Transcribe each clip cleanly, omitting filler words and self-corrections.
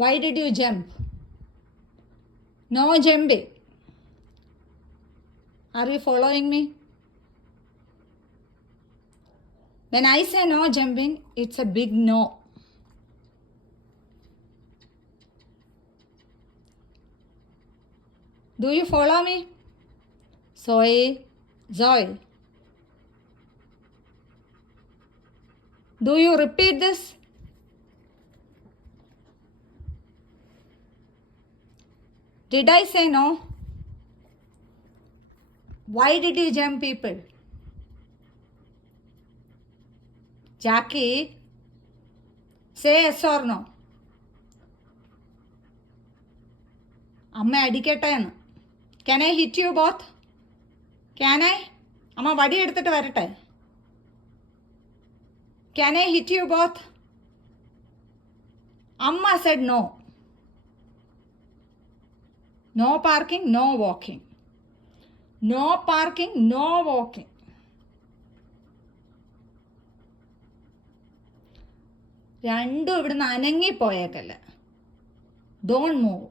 Why did you jump? No jumping. Are you following me? When I say no jumping, it's a big no. Do you follow me? Zoe. Do you repeat this? Did I say no? Why did you jump, people? Jackie, say yes or no. അമ്മ അടിക്കട്ടെ എന്ന്. Can I hit you both? Can I? അമ്മ വടി എടുത്തിട്ട് വരട്ടെ. Can I hit you both? Amma said no. No parking, no walking. No parking, no walking. രണ്ടും ഇവിടുന്ന് അനങ്ങിപ്പോയേക്കല്ല. Don't move.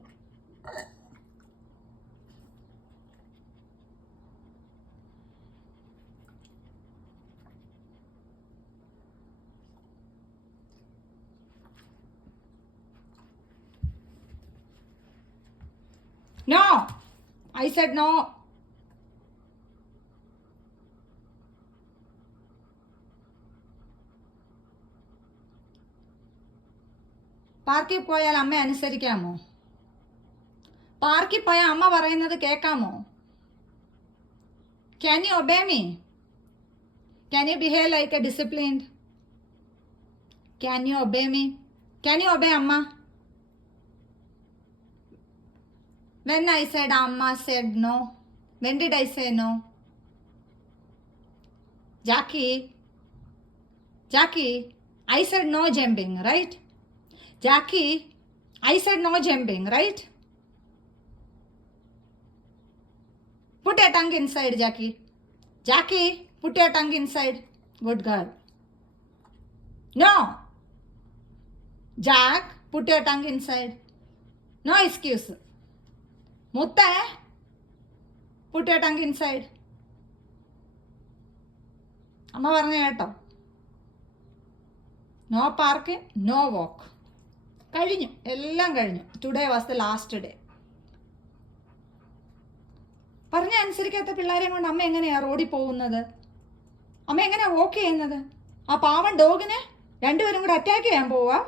No, I said no. പാർക്കിൽ പോയാൽ അമ്മ അനുസരിക്കാമോ? പാർക്കിൽ പോയാൽ അമ്മ പറയുന്നത് കേൾക്കാമോ? Can you obey me? Can you behave like a disciplined? Can you obey me? Can you obey Amma? When I said Amma said no. When did I say no? Jackie, I said no jumping, right? Jackie, I said no jumping, right? Put your tongue inside, Jackie. Jackie, put your tongue inside. Good girl. No. Jack, put your tongue inside. No excuse. Mutta, put your tongue inside. അമ്മ പറഞ്ഞു കേട്ടോ. No park, no വാക്ക്. കഴിഞ്ഞു, എല്ലാം കഴിഞ്ഞു. Today was the last day. പറഞ്ഞ അനുസരിക്കാത്ത പിള്ളേരെ കൊണ്ട് അമ്മ എങ്ങനെയാ റോഡിൽ പോകുന്നത്? അമ്മ എങ്ങനെയാ വോക്ക് ചെയ്യുന്നത്? ആ പാവൻ ഡോഗിനെ രണ്ടുപേരും കൂടെ അറ്റാക്ക് ചെയ്യാൻ പോവാ.